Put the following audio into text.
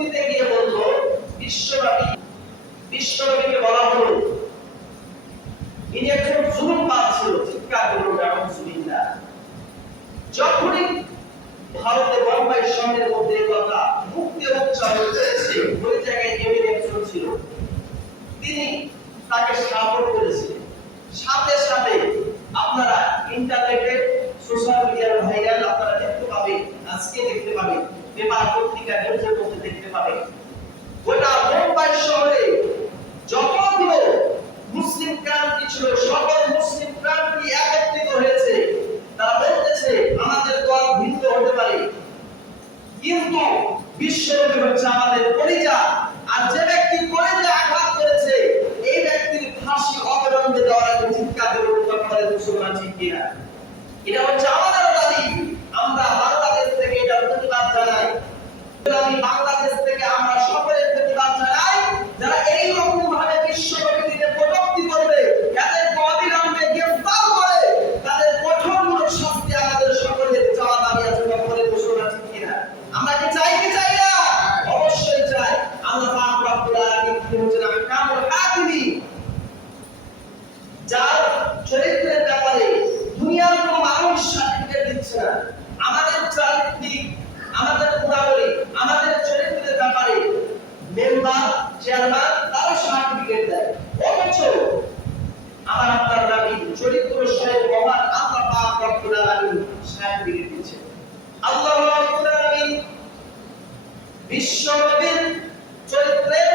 দিতে গিয়ে বলল বিশ্বনবীকে বলা হলো ইনি একজন জুলুমবাজ ছিল, চিৎকার করল আলহামদুলিল্লাহ। যখনই ভারতে বোম্বাই শহরের মধ্যে কথা মুক্তি উচ্চারণ করেছে, ওই জায়গায় এমএলএ একজন ছিল, তিনি তাকে সাপোর্ট করেছিলেন। সাথে সাথে আপনারা ইন্টারনেটে সোশ্যাল মিডিয়ার ভাইরাল আপনারা দেখতে পাবেন, আজকে দেখতে পাবেন, পেপার পত্রিকা নিউজের মধ্যে দেখতে পাবেন, গোটা বোম্বাই শহরে যতগুলো মুসলিম ক্রান্তি ছিল সকল মুসলিম ক্রান্তি একত্রিত হয়েছে। তারা বলতেছে আমাদের দল ভিন্ন হতে পারে, কিন্তু বিশ্বনবী হচ্ছে আমাদের পরিচা, আর যে ব্যক্তি কলেজে আঘাত করেছে এই ব্যক্তির ফাঁসি অবিলম্বে দেওয়ার একটা চিৎকার করে মুসলমান, ঠিক কিনা? এটা হচ্ছে আমাদের দাবি। আমরা বাংলাদেশ থেকে এটা প্রতিবাদ জানাই। আমি বাংলাদেশ থেকে আমরা সকলের প্রতিবাদ জানাই, যারা এই রকম ভাবে বিশ্বনবীকে কটূক্তি করবে তাদেরকে অবিলম্বে গ্রেফতার করে তাদের কঠোরমূলক শাস্তি আমাদের সকলের চাওয়া দাবি আছে। সকলের মুসলমান, ঠিক কিনা? আমরা কি চাই কি চাই না? অবশ্যই চাই। আল্লাহ পাক রব্বুল আলামিন বলেছেন আহকামুল হাকিমিন, যার চরিত্রের ব্যাপারে দুনিয়ার কোনো মানুষ সার্টিফিকেট দিচ্ছে না। আমাদের চারিত্রিক, আমাদের গুণাবলী, আমাদের চরিত্রের ব্যাপারে মেম্বার, চেয়ারম্যান তারা সার্টিফিকেট দেয়, অথচ আমার আপনার নবী চরিত্র স্বয়ং মহান আল্লাহ পাক রব্বুল আলামিন সার্টিফিকেট দিচ্ছেন। আল্লাহ রব্বুল আলামিন বিশ্বনবীর চরিত্রের